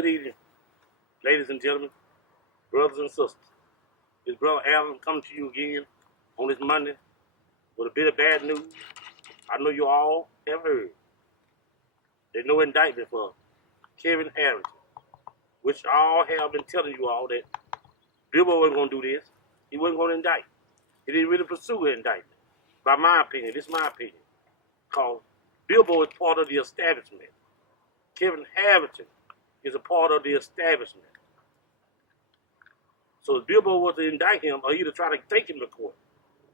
Good evening, ladies and gentlemen, brothers and sisters. It's Brother Allen coming to you again on this Monday with a bit of bad news. I know you all have heard. There's no indictment for Kevin Harrington, which all have been telling you all that Billboard wasn't going to do this. He wasn't going to indict. He didn't really pursue an indictment. By my opinion, this is my opinion, because Billboard is part of the establishment. Kevin Harrington is a part of the establishment. So if Billboard was to indict him or either try to take him to court,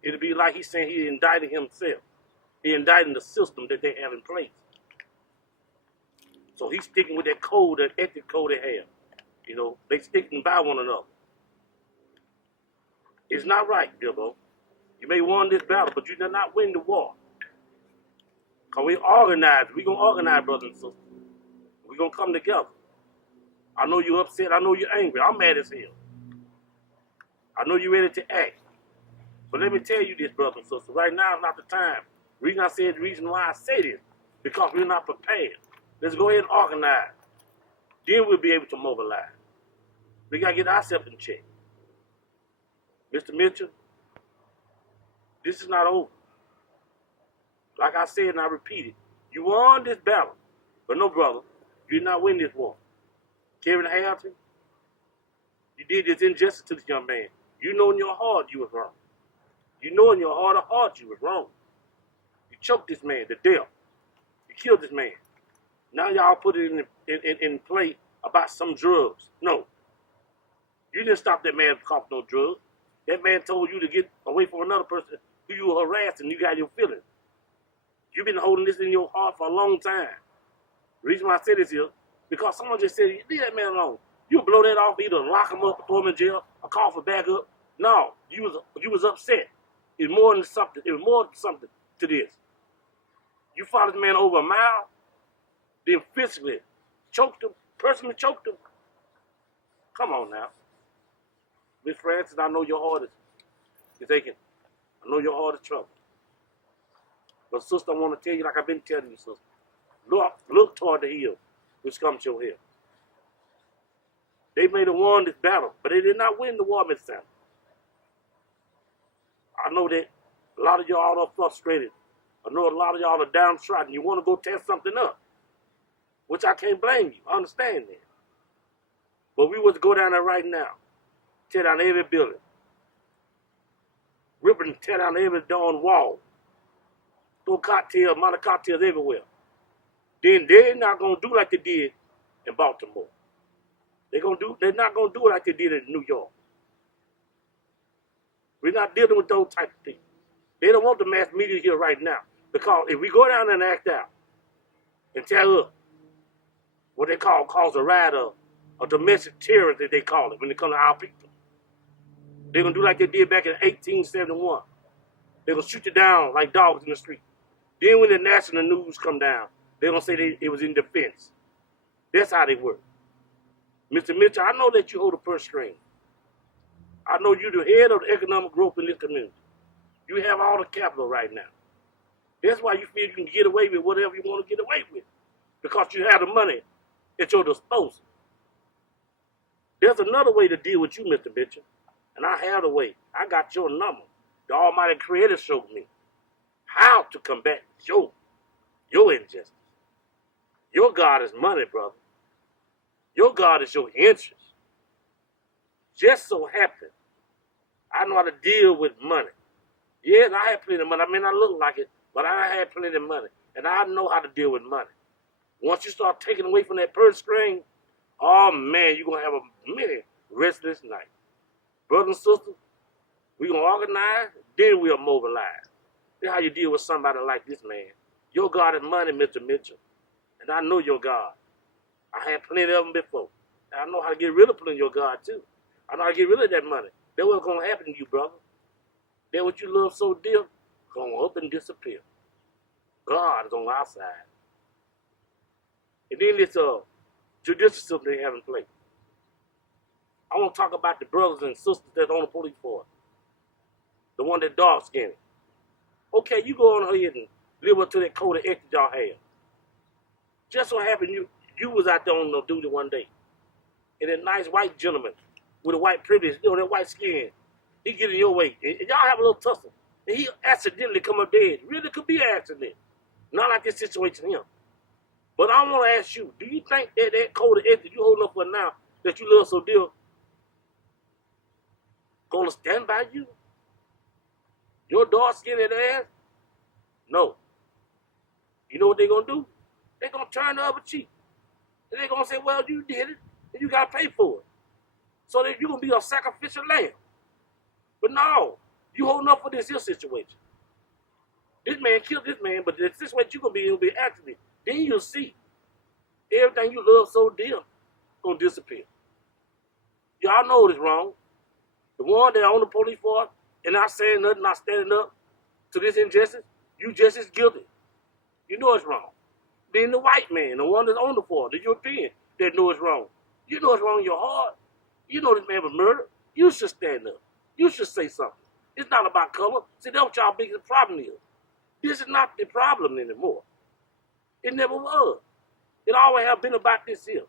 it'd be like he's saying he indicted himself. He indicted the system that they have in place. So he's sticking with that code, that ethic code they have. You know, they sticking by one another. It's not right, Billboard. You may won this battle, but you did not win the war. Because we organize. We're going to organize, brothers and sisters. We're going to come together. I know you're upset. I know you're angry. I'm mad as hell. I know you're ready to act. But let me tell you this, brothers and sisters. Right now is not the time. The reason why I say this, because we're not prepared. Let's go ahead and organize. Then we'll be able to mobilize. We got to get ourselves in check. Mr. Mitchell, this is not over. Like I said and I repeat it, you won this battle. But no, brother, you did not win this war. Kevin Harrington, you did this injustice to this young man. You know in your heart you was wrong. You know in your heart of hearts you was wrong. You choked this man to death. You killed this man. Now y'all put it in play about some drugs. No. You didn't stop that man from coughing no drugs. That man told you to get away from another person who you were harassing. You got your feelings. You've been holding this in your heart for a long time. The reason why I say this is because someone just said, leave that man alone. You blow that off, either lock him up or throw him in jail or call for backup. No, you was upset. It's more than something. It was more than something to this. You followed the man over a mile, then physically choked him, personally choked him. Come on now. Miss Francis, I know your heart is aching. I know your heart is troubled. But sister, I want to tell you, like I've been telling you, sister, look toward the hill, which comes your hill. They may have won this battle, but they did not win the war, Miss Sanders. I know that a lot of y'all are frustrated. I know a lot of y'all are downtrodden. You want to go tear something up, which I can't blame you. I understand that. But we was go down there right now, tear down every building, rip and tear down every darn wall, throw cocktails, amount of cocktails everywhere. Then they're not gonna do like they did in Baltimore. They're not gonna do it like they did in New York. We're not dealing with those type of things. They don't want the mass media here right now. Because if we go down there and act out and tell up what they cause a riot of domestic terror that they call it when it comes to our people. They're gonna do like they did back in 1871. They're gonna shoot you down like dogs in the street. Then when the national news come down, they're gonna say it was in defense. That's how they work. Mr. Mitchell, I know that you hold the purse string. I know you're the head of the economic growth in this community. You have all the capital right now. That's why you feel you can get away with whatever you want to get away with. Because you have the money at your disposal. There's another way to deal with you, Mr. Mitchell. And I have the way. I got your number. The Almighty Creator showed me how to combat your injustice. Your God is money, brother. Your God is your interest. Just so happen, I know how to deal with money. Yes, I have plenty of money. I may not look like it, but I have plenty of money. And I know how to deal with money. Once you start taking away from that purse string, oh man, you're going to have a many restless nights. Brothers and sisters, we're going to organize, then we'll mobilize. That's how you deal with somebody like this man. Your God is money, Mr. Mitchell. And I know your God. I had plenty of them before. And I know how to get rid of plenty of your God too. I know how to get rid of that money. That's what's going to happen to you, brother. That what you love so dear, going up and disappear. God is on our side. And then this judicial system they have in place. I want to talk about the brothers and sisters that's on the police force. The one that dark skinned. Okay, you go on ahead and live up to that code of ethics y'all have. Just so happened you was out there on no duty one day. and that nice white gentleman with a white privilege, that white skin, he get in your way. And y'all have a little tussle. And he accidentally come up dead. Really could be an accident. Not like this situation here. But I want to ask you, do you think that code of ethics you holding up for now, that you love so dear, gonna stand by you? Your dark skinned ass? No. You know what they're gonna do? They're gonna turn the other cheek. And they're gonna say, well, you did it, and you gotta pay for it. So that you're gonna be a sacrificial lamb. But no, you holding up for this here situation. This man killed this man, but the situation you're gonna be, it'll be an accident. Then you'll see everything you love so dear gonna disappear. Y'all know it's wrong. The one that on the police force and not saying nothing, not standing up to this injustice, you just as guilty. You know it's wrong. Then the white man, the one that's on the force, the European, that know it's wrong. You know it's wrong in your heart. You know this man was murdered. You should stand up. You should say something. It's not about color. See, that's what y'all biggest problem is. This is not the problem anymore. It never was. It always have been about this here.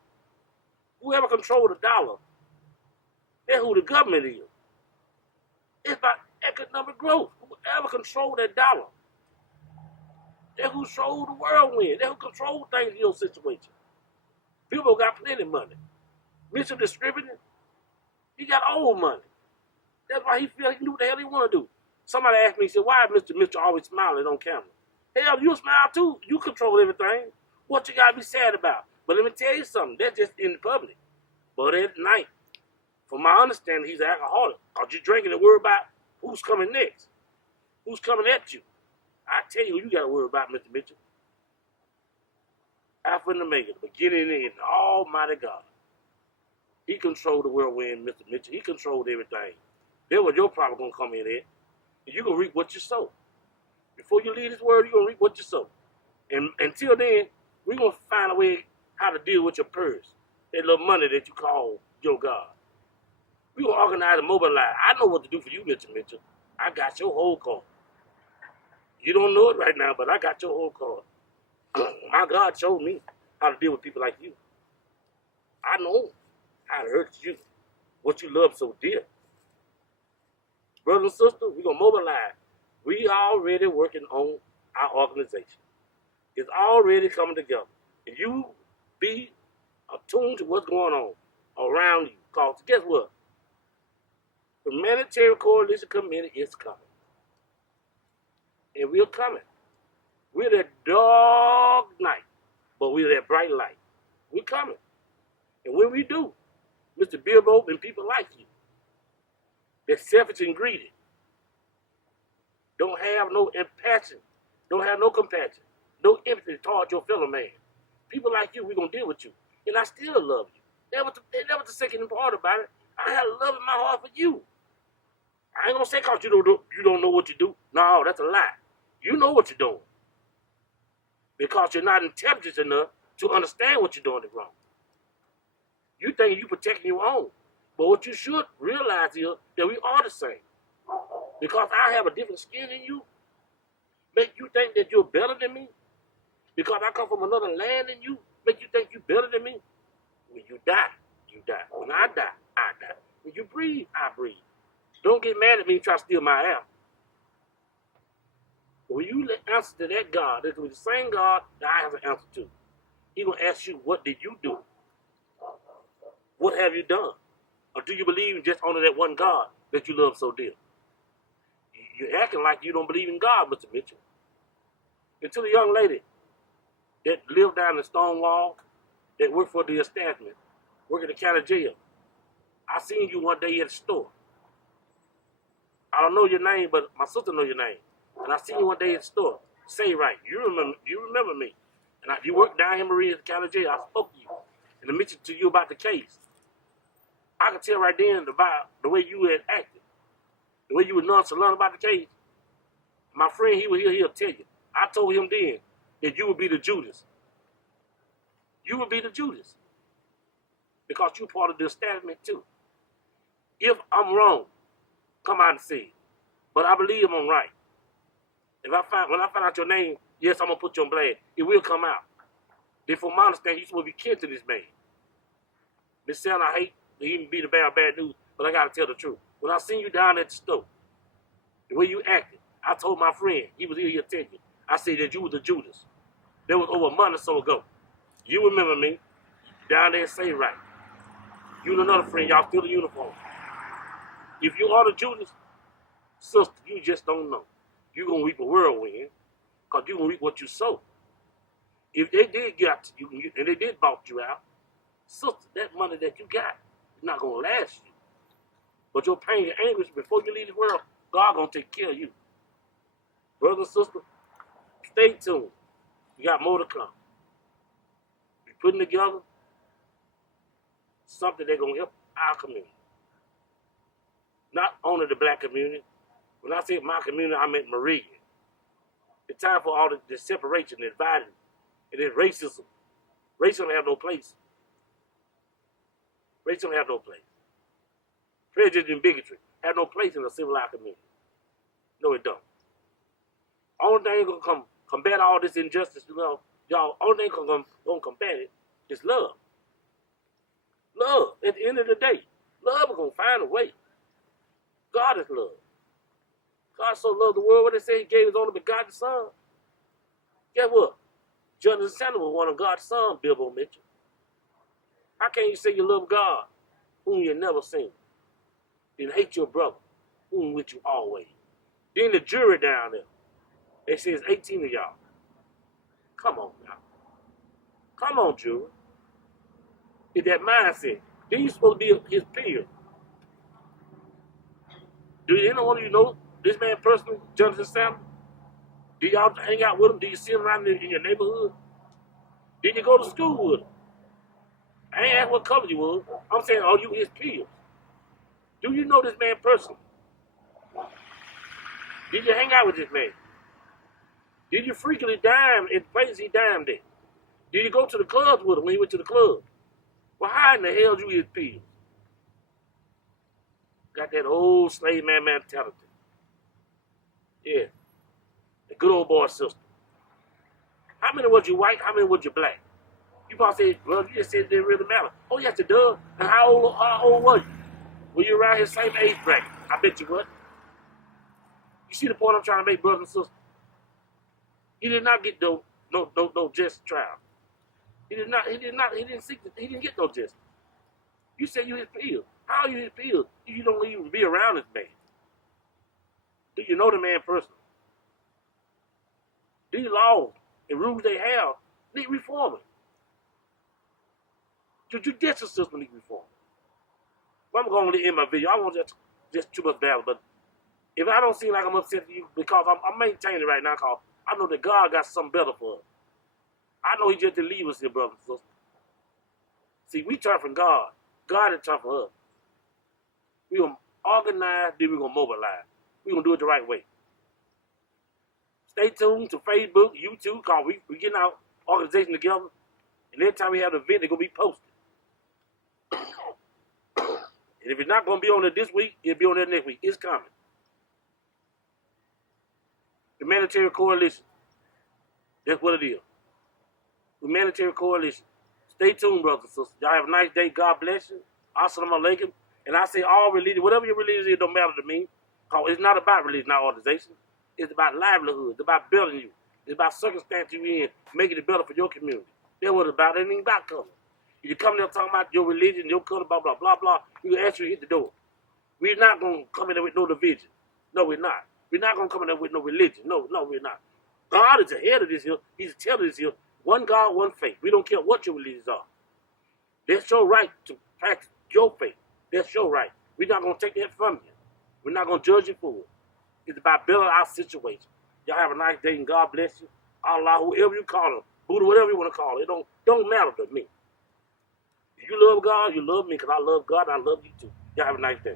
Whoever controls the dollar, that's who the government is. It's about economic growth. Whoever controls that dollar, that's who controls the whirlwind. That's who controls things in your situation. People got plenty of money. Mr. Distributing, he got old money. That's why he feel he can do what the hell he want to do. Somebody asked me, he said, why is Mr. Mitchell always smiling on camera? Hell, you smile too. You control everything. What you got to be sad about? But let me tell you something. That's just in the public. But at night, from my understanding, he's an alcoholic. Because you're drinking and worry about who's coming next. Who's coming at you. I tell you, you got to worry about Mr. Mitchell. Alpha and Omega, the beginning and the end, Almighty God. He controlled the whirlwind, Mr. Mitchell. He controlled everything. Then what your problem going to come in at. And you're going to reap what you sow. Before you leave this world, you're going to reap what you sow. And until then, we're going to find a way how to deal with your purse. That little money that you call your God. We're going to organize and mobilize. I know what to do for you, Mr. Mitchell. I got your whole card. You don't know it right now, but I got your whole card. My God showed me how to deal with people like you. I know how to hurt you, what you love so dear. Brothers and sisters, we're going to mobilize. We already working on our organization. It's already coming together. And you be attuned to what's going on around you. Because guess what? The Humanitarian Coalition Committee is coming. And we're coming. We're that dark night, but we're that bright light. We're coming. And when we do, Mr. Bilbo and people like you, they're selfish and greedy, don't have no compassion, don't have no compassion, no empathy towards your fellow man. People like you, we're going to deal with you. And I still love you. That was the second part about it. I have love in my heart for you. I ain't going to say because you don't know what you do. No, that's a lie. You know what you're doing. Because you're not intelligent enough to understand what you're doing is wrong. You think you're protecting your own. But what you should realize is that we are the same. Because I have a different skin than you, make you think that you're better than me. Because I come from another land than you, make you think you're better than me. When you die, you die. When I die, I die. When you breathe, I breathe. Don't get mad at me and try to steal my air. When you answer to that God, it's going to be the same God that I have an answer to. He's going to ask you, what did you do? What have you done? Or do you believe in just only that one God that you love so dear? You're acting like you don't believe in God, Mr. Mitchell. And to the young lady that lived down in Stonewall, that worked for the establishment, working at the county jail, I seen you one day at the store. I don't know your name, but my sister know your name. And I seen you one day at the store. Say right. You remember me. And you worked down here, Maria, at the county jail. I spoke to you. And I mentioned to you about the case. I could tell right then about the way you had acted. The way you were nonchalant about the case. My friend, he'll tell you. I told him then that you would be the Judas. You would be the Judas. Because you're part of the establishment too. If I'm wrong, come out and say it. But I believe I'm right. When I find out your name, yes, I'm going to put you on blast. It will come out. Therefore, my understanding, you're supposed to be kin to this man. Miss Santa, I hate to even be the bad news, but I gotta tell the truth. When I seen you down at the store, the way you acted, I told my friend, he was here, he'll tell you. I said that you was the Judas. That was over a month or so ago. You remember me, down there say right. You and another friend, y'all still in uniform. If you are the Judas, sister, you just don't know. You're gonna reap a whirlwind, because you're gonna reap what you sow. If they did get to you, and they did bought you out, sister, that money that you got is not gonna last you. But your pain and anguish before you leave the world, God gonna take care of you. Brother and sister, stay tuned. We got more to come. We're putting together something that's gonna help our community. Not only the black community. When I say my community, I meant Maria. It's time for all the separation, the dividing, and then racism. Racism have no place. Racism have no place. Prejudice and bigotry have no place in a civilized community. No, it don't. Only thing gonna combat all this injustice, y'all, only thing gonna combat it is love. Love. At the end of the day, love is gonna find a way. God is love. God so loved the world, what they say, he gave his only begotten son. Guess what? Johnathan Sanders was one of God's sons, Bilbo Mitchell. How can you say you love God, whom you never seen, and hate your brother, whom with you always? Then the jury down there, they say it's 18 of y'all. Come on now. Come on, jury. It's that mindset. Then you supposed to be his peer. Do anyone of you know this man personally, Johnathan Sanders? Do y'all hang out with him? Do you see him around in your neighborhood? Did you go to school with him? I ain't asked what color you was. I'm saying, are you his peers? Do you know this man personally? Did you hang out with this man? Did you frequently dime in places he dimed in? Did you go to the clubs with him when he went to the club? Well, how in the hell are you his peers? Got that old slave man mentality. Yeah. The good old boy system. How many was you white? How many was you black? You probably say, well, you just said it didn't really matter. Oh, yes, it does. And how old were you? Were you around his same age bracket? I bet you would. You see the point I'm trying to make, brothers and sisters? He did not get no just trial. He didn't get no justice. You say you his peers. How are you his peers if you don't even be around this man? Do you know the man personally? These laws and rules they have need reforming. The judicial system needs reforming. I'm going to end my video. I won't just too much battle, but if I don't seem like I'm upset with you, because I'm maintaining right now, because I know that God got something better for us. I know he just didn't leave us here, brothers and sisters. See, we turn from God. God didn't turn from us. We're going to organize, then we're going to mobilize. We're going to do it the right way. Stay tuned to Facebook, YouTube, because we getting our organization together. And every time we have an event, they're going to be posted. And if it's not going to be on there this week, it'll be on there next week. It's coming. Humanitarian Coalition. That's what it is. Humanitarian Coalition. Stay tuned, brothers and sisters. Y'all have a nice day. God bless you. Assalamu alaikum. And I say all religion, whatever your religion is, don't matter to me. Because it's not about religion, not organization. It's about livelihood. It's about building you. It's about circumstance you in, making it better for your community. That's what it's about. It ain't about color. If you come there talking about your religion, your color, blah, blah, blah, blah, we will ask you to hit the door. We're not going to come in there with no division. No, we're not. We're not going to come in there with no religion. No, we're not. God is the head of this here. He's the tail of this here. One God, one faith. We don't care what your religions are. That's your right to practice your faith. That's your right. We're not going to take that from you. We're not going to judge you for it. It's about building our situation. Y'all have a nice day and God bless you. Allah, whoever you call him, Buddha, whatever you want to call it, it don't matter to me. If you love God, you love me because I love God and I love you too. Y'all have a nice day.